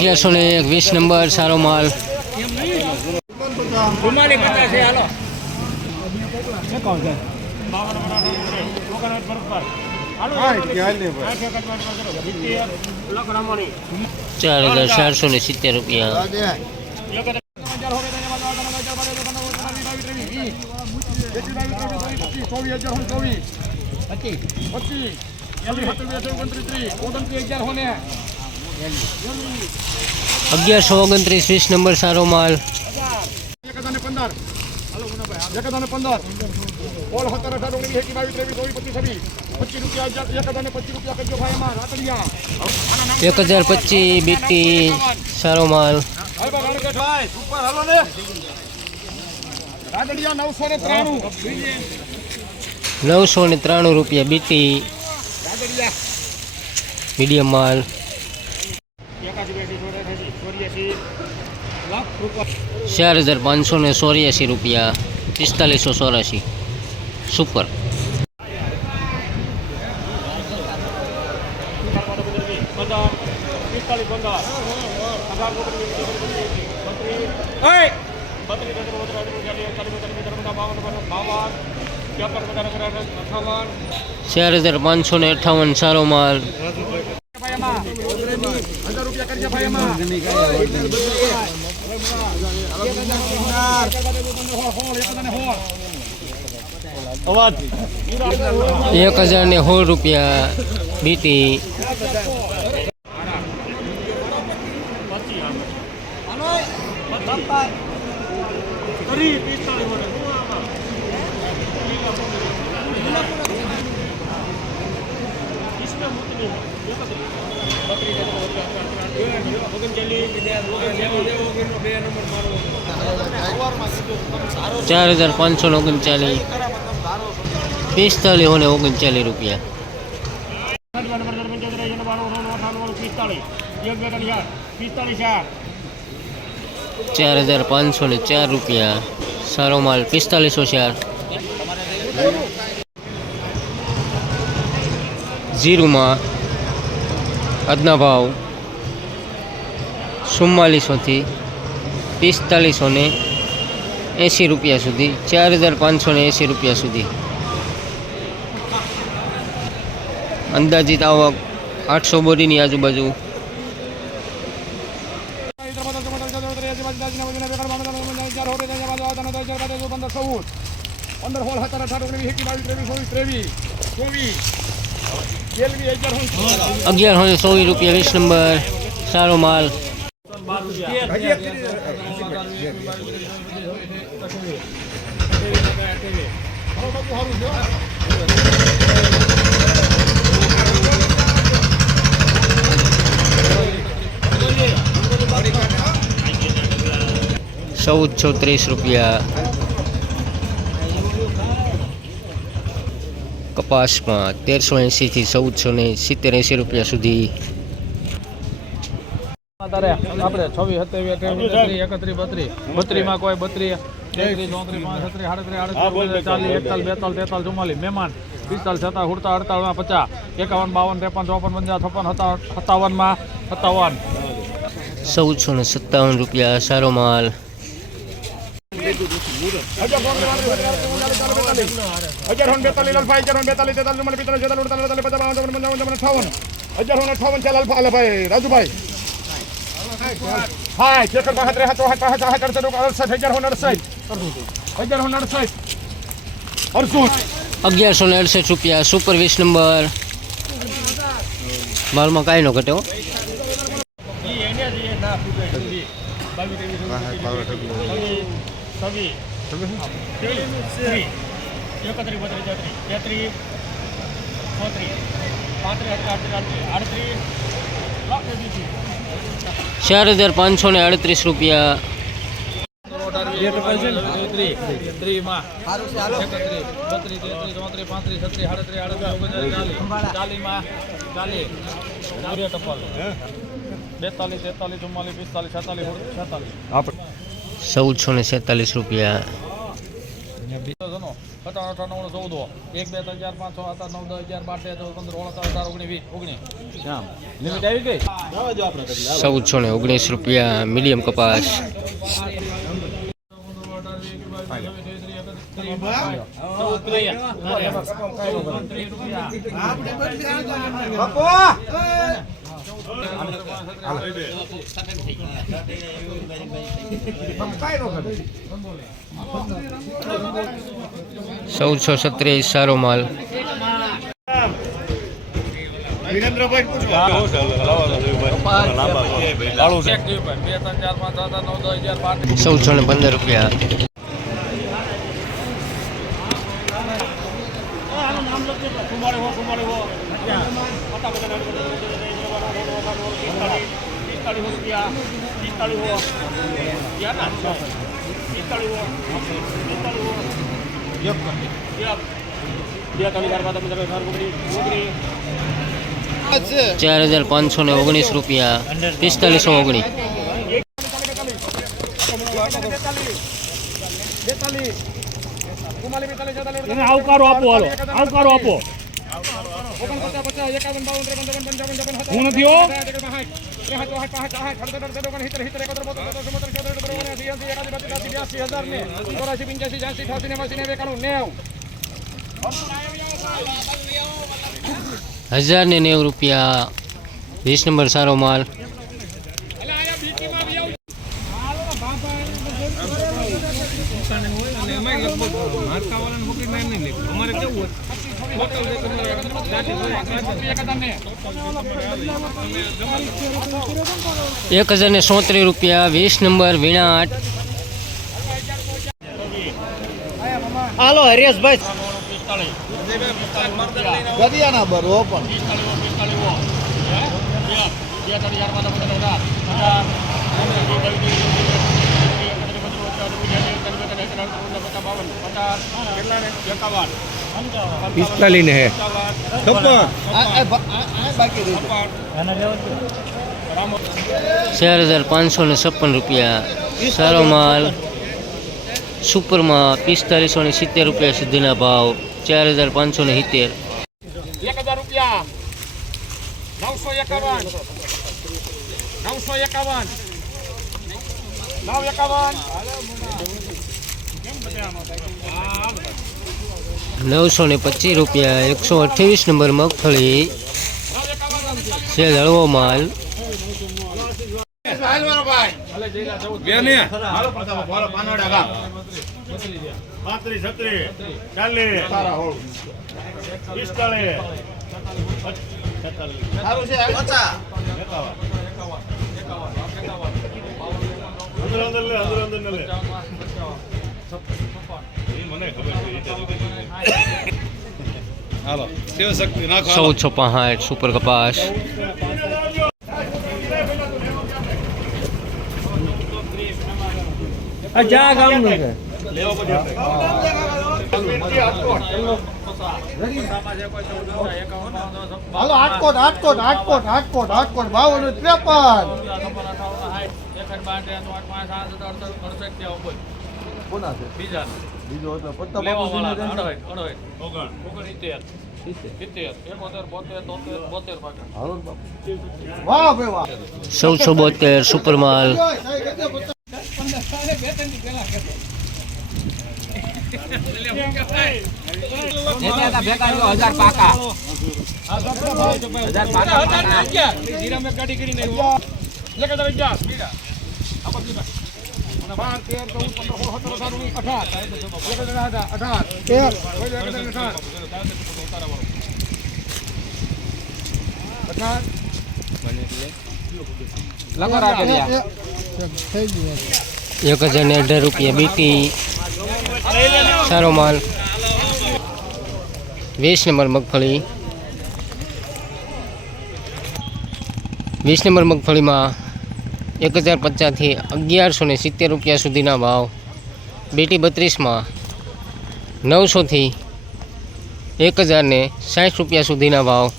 અગિયારસો ને એક વીસ નંબર સારો માલ ચુમ્માલી પચાસ છે હાલો ચાર હજાર ચારસો ને સિત્તેર રૂપિયા અગિયારસો ઓગણત્રીસ, વીસ નંબર સારો માલ. એક હજાર પચીસ, બીટી, સારો માલ. નવસો ને ત્રાણું રૂપિયા બીટી. મીડિયમ માલ. ચાર હજાર પાંચસો ને ચોર્યાસી રૂપિયા પિસ્તાલીસો ચોરાશી સુપર પંદર પિસ્તાલીસ પંદર અઢાર બત્રીસ બત્રીસ બત્રીસ બાવન બાવન ત્રેપન પચાસ અઠાવન ચાર હજાર પાંચસો ને અઠ્ઠાવન સારો માલ એક હજાર ને સોળ રૂપિયા બીટી. ચાર હજાર પાંચસો ને ઓગણચાલીસ પિસ્તાલીસો ને ઓગણચાલીસ રૂપિયા ચાર હજાર પાંચસો ને ચાર રૂપિયા સારો માલ પિસ્તાલીસો ચાર જીરુમાં આજના ભાવ ચુમ્માલીસોથી પિસ્તાલીસો ને એંસી રૂપિયા સુધી, ચાર હજાર પાંચસો ને એંસી રૂપિયા સુધી. અંદાજિત આવક આઠસો બોરીની આજુબાજુ. પંદર સોળ સત્તર અઢાર ઓગણીસ એકવીસ બાવીસ ત્રેવીસ ચોવીસ ત્રેવીસ ચોવીસ તેલવી અગિયાર અગિયારસો ને ચોવીસ રૂપિયા વીસ નંબર, સારો માલ. ચૌદસો ત્રીસ રૂપિયા. કપાસમાં તેરસો એંસીથી ચૌદસો ને સિત્તેર એંસી રૂપિયા સુધી તારે આપણે છવ્વીસ સત્યાવીસ અઠ્યાવીસ ત્રીસ એકત્રીસ બત્રીસ. બત્રીસમાં કોઈ બત્રીસ. તેત્રીસ ચોત્રીસ પાંચ છત્રીસ સાડત્રીસ આડત્રીસ ચાલીસ એકતાલીસ બેતાલીસ તેતાલીસ ચુમ્માલીસ મહેમાન પિસ્તાલીસ ઉડતા અડતાલીસમાં પચાસ. એકાવન બાવન ત્રેપન ચોપન પંચાવન છપ્પન સત્તાવનમાં સત્તાવન. ચૌદસો ને સત્તાવન રૂપિયા સારો માલ. અગિયાર બેતાલીસ લાલભાઈ અગિયાર બેતાલીસ તેતાલીસ મને પિસ્તાલીસ છેતાલીસ ઉડતાલીસ બેતાલીસ પચાસ બાવન ચોપન પંચાવન છપ્પન અઠાવન અગિયાર અઠાવન છે લાલભાઈ લાલભાઈ રાજુભાઈ હાય ચેકર પાસે ત્રેસઠ ચોસઠ પાંસઠ સાઠ અડસઠ. અડસઠ અગિયાર અડસઠ. અગિયાર અડસઠ અડસઠ અગિયારસો ને અડસઠ રૂપિયા સુપર વીસ નંબર માલમાં કાંઈ ન ઘટ્યો એકત્રીસ બત્રીસ તેત્રીસ તેત્રીસ ચોત્રીસ પાંત્રીસ આડત્રીસ ચાર હજાર પાંચસો ને અડત્રીસ રૂપિયા. આડત્રીસ છેતાલીસ. ચૌદસો ને છેતાલીસ રૂપિયા. અઠાવન નવ્વાણું ચૌદ એક બે ત્રણ ચાર પાંચ છ સાત નવ દસ અગિયાર બાર તેર ચૌદ પંદર સત્તર અઢાર ઓગણીસ ઓગણીસ. લિમિટ આવી ગઈ? ચૌદસો ને ઓગણીસ રૂપિયા મિલિયમ કપાસ. ચૌદસો સત્રીસ સારો માલ. વિરેન્દ્રભાઈ પૂછો. બે ત્રણ ચાર પાંચ સાત નવ દસ અગિયાર બાર ચૌદસો ને પંદર રૂપિયા. કુમારે હો કુમારે હો. ચાર હજાર પાંચસો ને ઓગણીસ રૂપિયા. પિસ્તાલીસો ઓગણીસ આવકારો આપો આવકારો આપો. હું નથી હો હજાર ને નેવું રૂપિયા વીસ નંબર સારો માલ એક હજાર ને સોત્રીસ રૂપિયા વીસ નંબર વિણાટ હાલો હરેશભાઈ ગદિયાના બરો પણ પિસ્તાલીસ ને હે બાકી રહી ચાર હજાર પાંચસો ને છપ્પન રૂપિયા સારો માલ. સુપરમાં પિસ્તાલીસો ને સિત્તેર રૂપિયા સુધીના ભાવ ચાર હજાર પાંચસો ને સિત્તેર. એક હજાર રૂપિયા. નવસો એકાવન. નવસો એકાવન. નવ એકાવન. નવસો ને પચીસ રૂપિયા એકસો અઠ્યાવીસ નંબર મગફળી છે હળવો માલ. પાંત્રીસ છત્રીસ ચાલીસ પિસ્તાળીસ સારું છે અંદર અંદર અંદર અંદર ને લે એ મને ખબર છે હાલો સેવ શક્તિ નાખો ચૌદસો પાંસઠ સુપર કપાસ જા ગામ નું છે લેવો પડે હાલો આટકોટ આટકોટ આટકોટ આટકોટ આટકોટ બાવન ત્રેપન કોના છે? બીજા બીજો એટલે પત્તા લેવા બાપુ વાળા જીને અડવાઈ અડવાઈ ઓગણ ઓગણસિત્તેર. ચૌદસો બોતેર હજાર એક હજાર અઢાર ને અઢાર રૂપિયા બીટી સારો માલ. વીસ નંબર મગફળી. વીસ નંબર મગફળીમાં એક હજાર પચાસથી અગિયારસો ને સિત્તેર રૂપિયા સુધીના ભાવ. બેટી બત્રીસમાં નવસોથી એક હજારને સાઠ રૂપિયા સુધીના ભાવ.